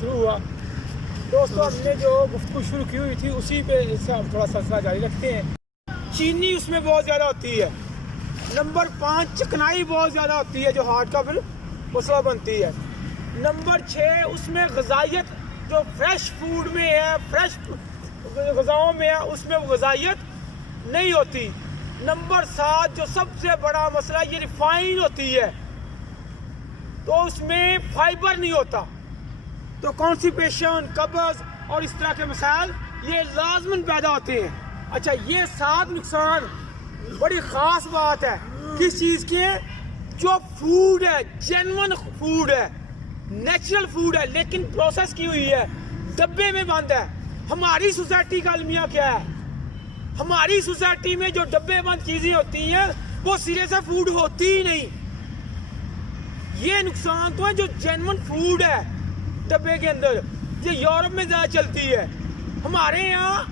शुरू हुआ। दोस्तों हमने जो गुफ्तगू शुरू की हुई थी उसी पे इससे हम थोड़ा सिलसिला जारी रखते हैं। चीनी उसमें बहुत ज़्यादा होती है। नंबर 5 चिकनाई बहुत ज़्यादा होती है जो हार्ट का फिर मसला बनती है। नंबर 6 उसमें ग़िज़ाइयत जो फ्रेश फूड में है, फ्रेश ग़िज़ाओं में है, उसमें वो ग़िज़ाइयत नहीं होती। नंबर 7 जो सबसे बड़ा मसला ये रिफाइन होती है तो उसमें फाइबर नहीं होता, तो कॉन्स्टिपेशन, कब्ज़ और इस तरह के मसाइल ये लाजमन पैदा होते हैं। अच्छा, ये 7 नुकसान बड़ी ख़ास बात है किस चीज़ के, जो फूड है जेन्युइन फूड है, नेचुरल फूड है, लेकिन प्रोसेस की हुई है, डब्बे में बंद है। हमारी सोसाइटी का अलमिया क्या है, हमारी सोसाइटी में जो डब्बे बंद चीज़ें होती हैं वो सिरे से फूड होती ही नहीं। ये नुकसान तो है जो जेन्युइन फूड है डब्बे के अंदर, ये यूरोप में ज़्यादा चलती है। हमारे यहाँ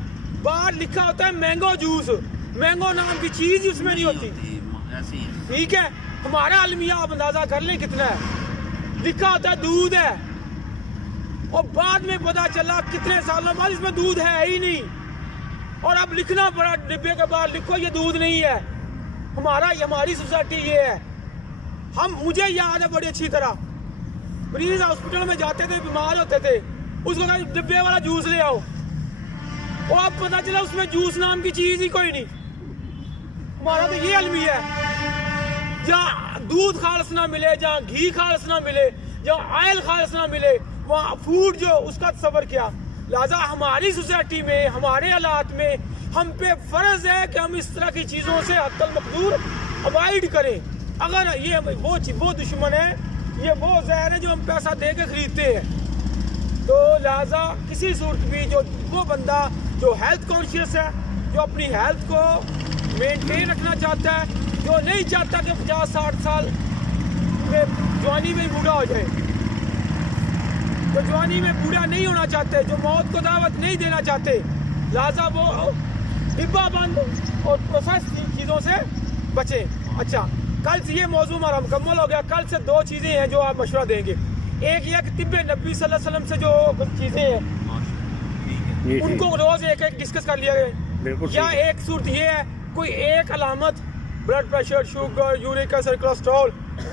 बाहर लिखा होता है मैंगो जूस, मैंगो नाम की चीज़ ही उसमें नहीं होती। ठीक है, हमारा अलमिया आप अंदाज़ा कर लें कितना है, लिखा होता है दूध है और बाद में पता चला कितने सालों बाद इसमें दूध है ही नहीं, और अब लिखना पड़ा डिब्बे के बाहर लिखो ये दूध नहीं है। हमारी सोसाइटी ये है। मुझे याद है बड़ी अच्छी तरह, मरीज हॉस्पिटल में जाते थे, बीमार होते थे, उसको कहा डिब्बे वाला जूस ले आओ, और अब पता चला उसमें जूस नाम की चीज ही कोई नहीं। हमारा तो ये अलमिया है, जहाँ दूध खालस ना मिले, जहाँ घी खालस ना मिले, जहाँ ऑयल खालस ना मिले, वहाँ फूड जो उसका तस्वर क्या। लिहाजा हमारी सोसाइटी में, हमारे हालात में हम पे फर्ज है कि हम इस तरह की चीज़ों से हद्दल मकदूर अवॉइड करें। अगर ये वो दुश्मन है, ये वो जहर है जो हम पैसा दे के खरीदते हैं, तो लिहाजा किसी सूरत भी जो वो बंदा जो हेल्थ कॉन्शियस है, जो अपनी हेल्थ को मेंटेन रखना चाहता है, जो नहीं चाहता कि 50-60 साल में जवानी में बूढ़ा हो जाए, जो जवानी में बूढ़ा नहीं होना चाहते, जो मौत को दावत नहीं देना चाहते, लिहाजा वो डिब्बा बंद और प्रोसेस चीज़ों से बचें। अच्छा, कल से ये मौजू हमारा मुकम्मल हो गया। कल से 2 चीज़ें हैं जो आप मशवरा देंगे। एक ये कि तिब्बे नबी सल्लल्लाहु अलैहि वसल्लम से जो चीज़ें हैं उनको रोज़ एक डिस्कस कर लिया गया, या एक सूरत ये है कोई एक अलामत blood pressure, sugar, uric acid, cholesterol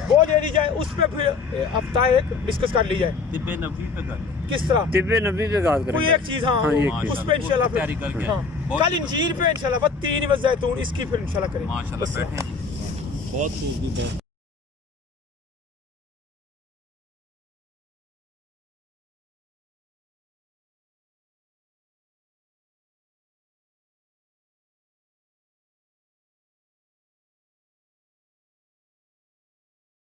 वो ले ली जाए, उस पर फिर हफ्ता एक डिस्कस कर ली जाए। तिब्बे नबी पे कर, किस तरह तिब्बे नबी पे बात करें, कोई एक चीज़, हाँ उस पर इंशाल्लाह कल इंजीर पे इंशाल्लाह, 3 वज़ैतून इसकी फिर इंशाल्लाह करें। माशाल्लाह, बहुत खूब।